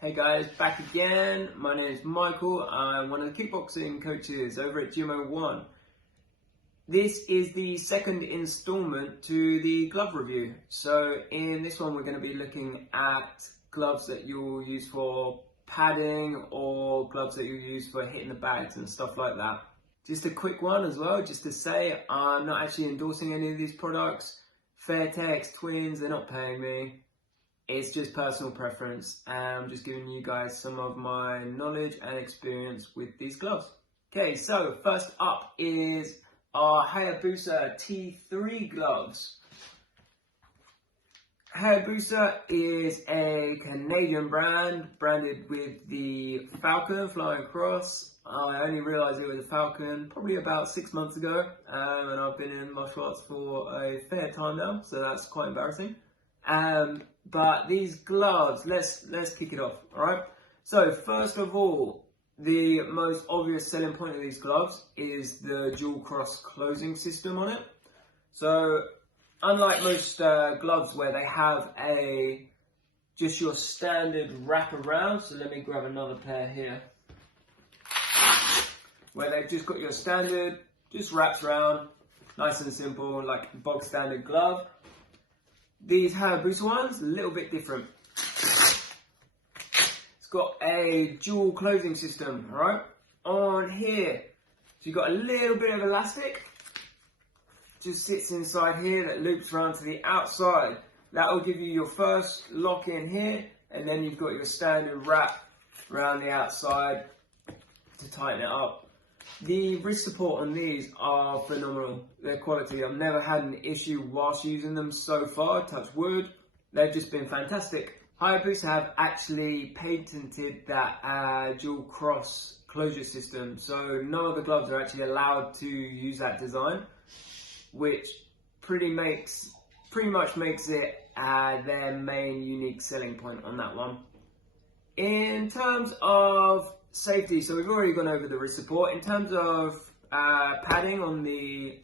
Hey guys, back again. My name is Michael. I'm one of the kickboxing coaches over at GMO1. This is the second installment to the glove review. So in this one we're going to be looking at gloves that you'll use for padding or gloves that you'll use for hitting the bags and stuff like that. Just a quick one as well, just to say I'm not actually endorsing any of these products. Fairtex, Twins, they're not paying me. It's just personal preference. I'm just giving you guys some of my knowledge and experience with these gloves. Okay, so first up is our Hayabusa T3 gloves. Hayabusa is a Canadian brand, branded with the falcon flying across. I only realised it was a falcon probably about 6 months ago, and I've been in martial arts for a fair time now, so that's quite embarrassing. But these gloves, let's kick it off, alright? So first of all, the most obvious selling point of these gloves is the dual cross closing system on it. So unlike most gloves where they have just your standard wrap around, so let me grab another pair here, where they've just got your standard, just wraps around, nice and simple, like bog standard glove. These Hayabusa ones, a little bit different. It's got a dual closing system, alright? On here, so you've got a little bit of elastic, just sits inside here that loops around to the outside. That will give you your first lock in here, and then you've got your standard wrap around the outside to tighten it up. The wrist support on these are phenomenal. Their quality, I've never had an issue whilst using them so far, touch wood. They've just been fantastic. Hayabusa have actually patented that dual cross closure system, so none of the gloves are actually allowed to use that design, which pretty much makes it their main unique selling point on that one. In terms of safety, so we've already gone over the wrist support. In terms of padding on the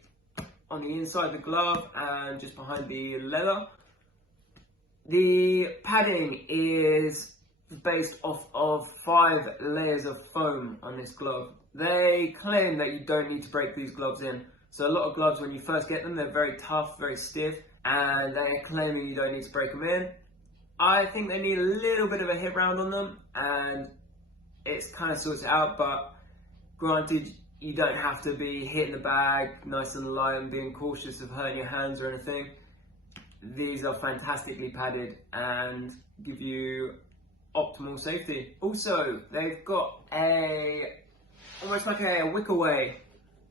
inside of the glove and just behind the leather, the padding is based off of 5 layers of foam on this glove. They claim that you don't need to break these gloves in. So a lot of gloves, when you first get them, they're very tough, very stiff, and they're claiming you don't need to break them in. I think they need a little bit of a hip round on them, and it's kind of sorts it out, but granted, you don't have to be hitting the bag nice and light and being cautious of hurting your hands or anything. These are fantastically padded and give you optimal safety. Also, they've got almost like a wick away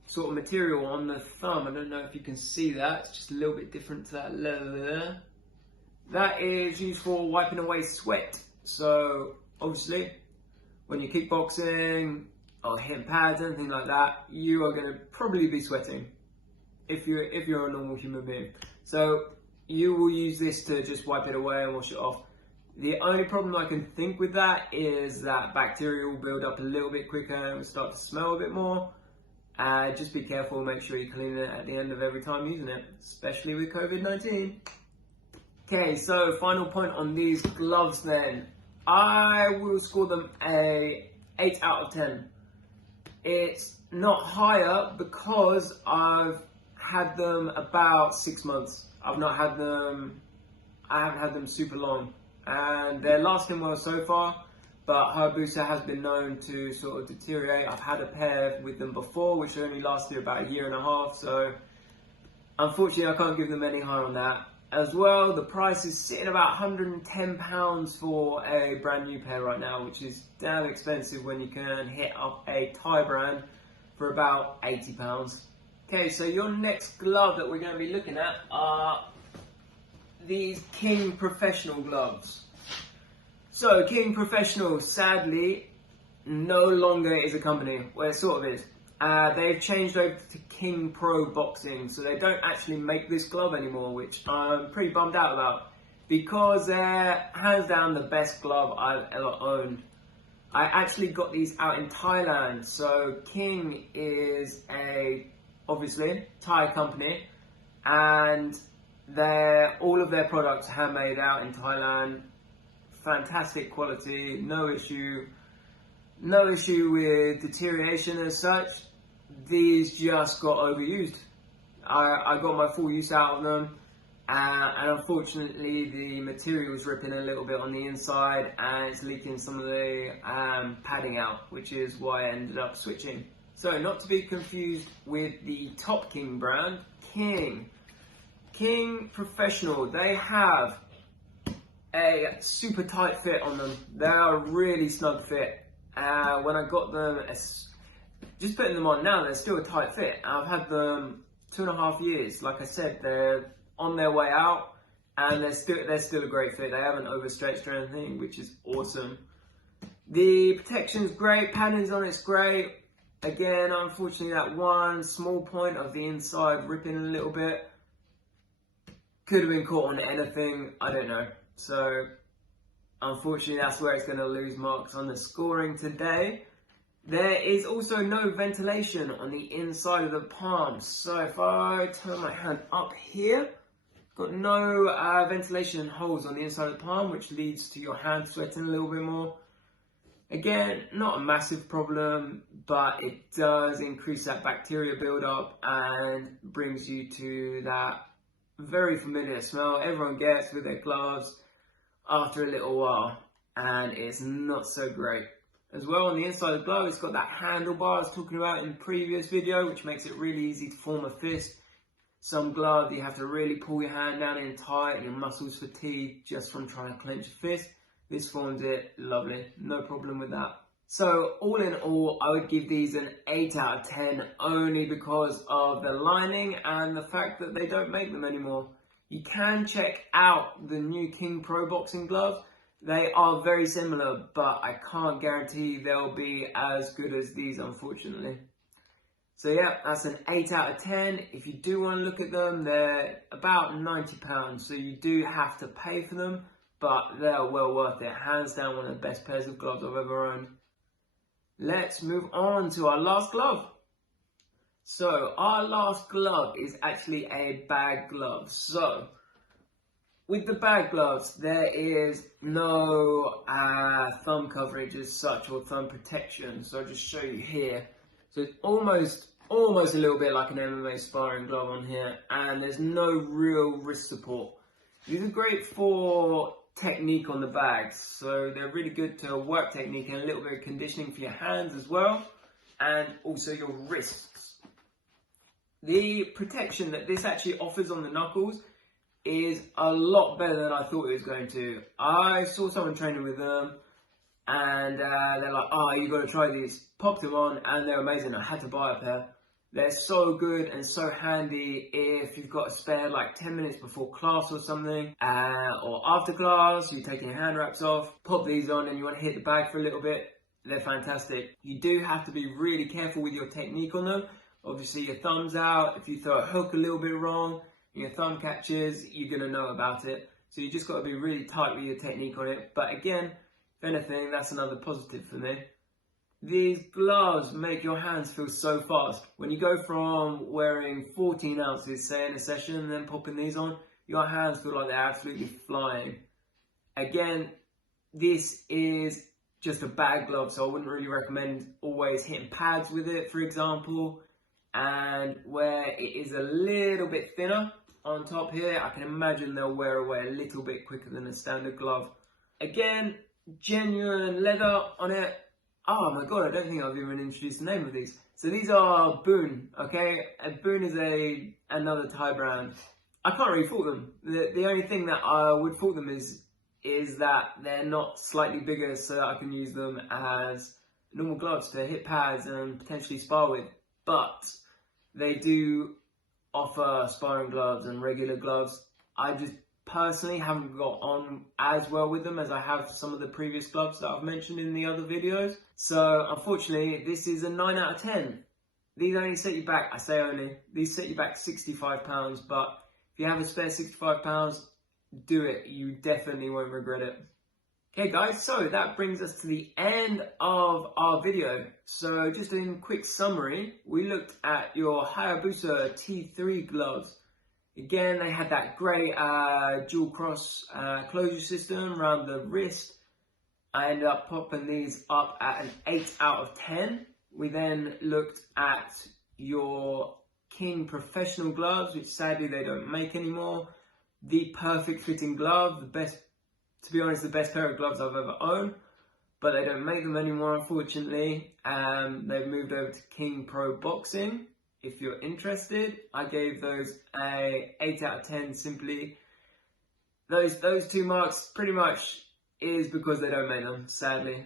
sort of material on the thumb. I don't know if you can see that. It's just a little bit different to that leather there. That is used for wiping away sweat. So obviously, when you're kickboxing or hitting pads, anything like that, you are going to probably be sweating if you're a normal human being. So you will use this to just wipe it away and wash it off. The only problem I can think with that is that bacteria will build up a little bit quicker and will start to smell a bit more. Just be careful, make sure you clean it at the end of every time using it, especially with COVID-19. Okay, so final point on these gloves then. I will score them a 8 out of 10. It's not higher because I've had them about 6 months. I haven't had them super long, and they're lasting well so far, but Hayabusa has been known to sort of deteriorate. I've had a pair with them before which only lasted about 1.5 years, so unfortunately I can't give them any higher on that. As well, the price is sitting about £110 for a brand new pair right now, which is damn expensive when you can hit up a Thai brand for about £80. Okay, so your next glove that we're going to be looking at are these King Professional gloves. So King Professional, sadly, no longer is a company. Well, it sort of is. They've changed over to King Pro Boxing, so they don't actually make this glove anymore, which I'm pretty bummed out about, because they're hands down the best glove I've ever owned. I actually got these out in Thailand. So King is obviously Thai company, and all of their products are handmade out in Thailand fantastic quality, no issue with deterioration as such. These just got overused. I got my full use out of them, and unfortunately the material is ripping a little bit on the inside and it's leaking some of the padding out, which is why I ended up switching. So, not to be confused with the Top King brand, King Professional, they have a super tight fit on them. They are a really snug fit. When I got them, just putting them on now, they're still a tight fit. I've had them 2.5 years. Like I said, they're on their way out, and they're still a great fit. They haven't overstretched or anything, which is awesome. The protection's great, padding's on it's great. Again, unfortunately, that one small point of the inside ripping a little bit could have been caught on anything, I don't know. So, unfortunately, that's where it's going to lose marks on the scoring today. There is also no ventilation on the inside of the palm. So, if I turn my hand up here, got no ventilation holes on the inside of the palm, which leads to your hand sweating a little bit more. Again, not a massive problem, but it does increase that bacteria buildup and brings you to that very familiar smell everyone gets with their gloves after a little while, and it's not so great. As well, on the inside of the glove, it's got that handlebar I was talking about in the previous video, which makes it really easy to form a fist. Some gloves, you have to really pull your hand down in tight and your muscles fatigue just from trying to clench a fist. This forms it lovely, no problem with that. So all in all, I would give these an 8 out of 10 only because of the lining and the fact that they don't make them anymore. You can check out the new King Pro boxing gloves. They are very similar, but I can't guarantee they'll be as good as these, unfortunately. So yeah, that's an 8 out of 10. If you do want to look at them, they're about £90, so you do have to pay for them, but they're well worth it. Hands down, one of the best pairs of gloves I've ever owned. Let's move on to our last glove. So our last glove is actually a bag glove. So with the bag gloves, there is no thumb coverage as such, or thumb protection. So I'll just show you here. So it's almost a little bit like an MMA sparring glove on here, and there's no real wrist support. These are great for technique on the bags, so they're really good to work technique and a little bit of conditioning for your hands as well, and also your wrists. The protection that this actually offers on the knuckles is a lot better than I thought it was going to. I saw someone training with them, and they're like, oh, you got to try these. Popped them on, and they're amazing. I had to buy a pair. They're so good and so handy if you've got a spare like 10 minutes before class or something, or after class, you're taking your hand wraps off, pop these on and you want to hit the bag for a little bit. They're fantastic. You do have to be really careful with your technique on them. Obviously your thumb's out. If you throw a hook a little bit wrong, your thumb catches, you're going to know about it. So you just got to be really tight with your technique on it. But again, if anything, that's another positive for me. These gloves make your hands feel so fast. When you go from wearing 14 ounces, say, in a session, and then popping these on, your hands feel like they're absolutely flying. Again, this is just a bag glove, so I wouldn't really recommend always hitting pads with it, for example. And where it is a little bit thinner on top here, I can imagine they'll wear away a little bit quicker than a standard glove. Again, genuine leather on it. Oh my god, I don't think I've even introduced the name of these. So these are Boon, okay? And Boon is another Thai brand. I can't really fault them. The only thing that I would fault them is that they're not slightly bigger, so that I can use them as normal gloves to hit pads and potentially spar with. But they do offer sparring gloves and regular gloves. I just personally haven't got on as well with them as I have some of the previous gloves that I've mentioned in the other videos. So unfortunately, this is a 9 out of 10. These only set you back, I say only, these set you back £65, but if you have a spare £65, do it. You definitely won't regret it. Okay guys, so that brings us to the end of our video. So just in quick summary, we looked at your Hayabusa T3 gloves. Again, they had that great dual cross closure system around the wrist. I ended up popping these up at an 8 out of 10. We then looked at your King professional gloves, which sadly they don't make anymore. The perfect fitting glove, the best, to be honest, the best pair of gloves I've ever owned, but they don't make them anymore, unfortunately. They've moved over to King Pro Boxing. If you're interested, I gave those a 8 out of 10 simply. Those 2 marks pretty much is because they don't make them, sadly.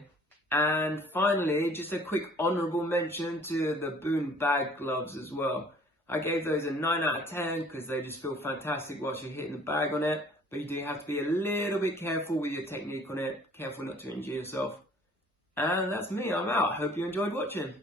And finally, just a quick honourable mention to the Boon bag gloves as well. I gave those a 9 out of 10 because they just feel fantastic whilst you're hitting the bag on it. But you do have to be a little bit careful with your technique on it. Careful not to injure yourself. And that's me, I'm out. Hope you enjoyed watching.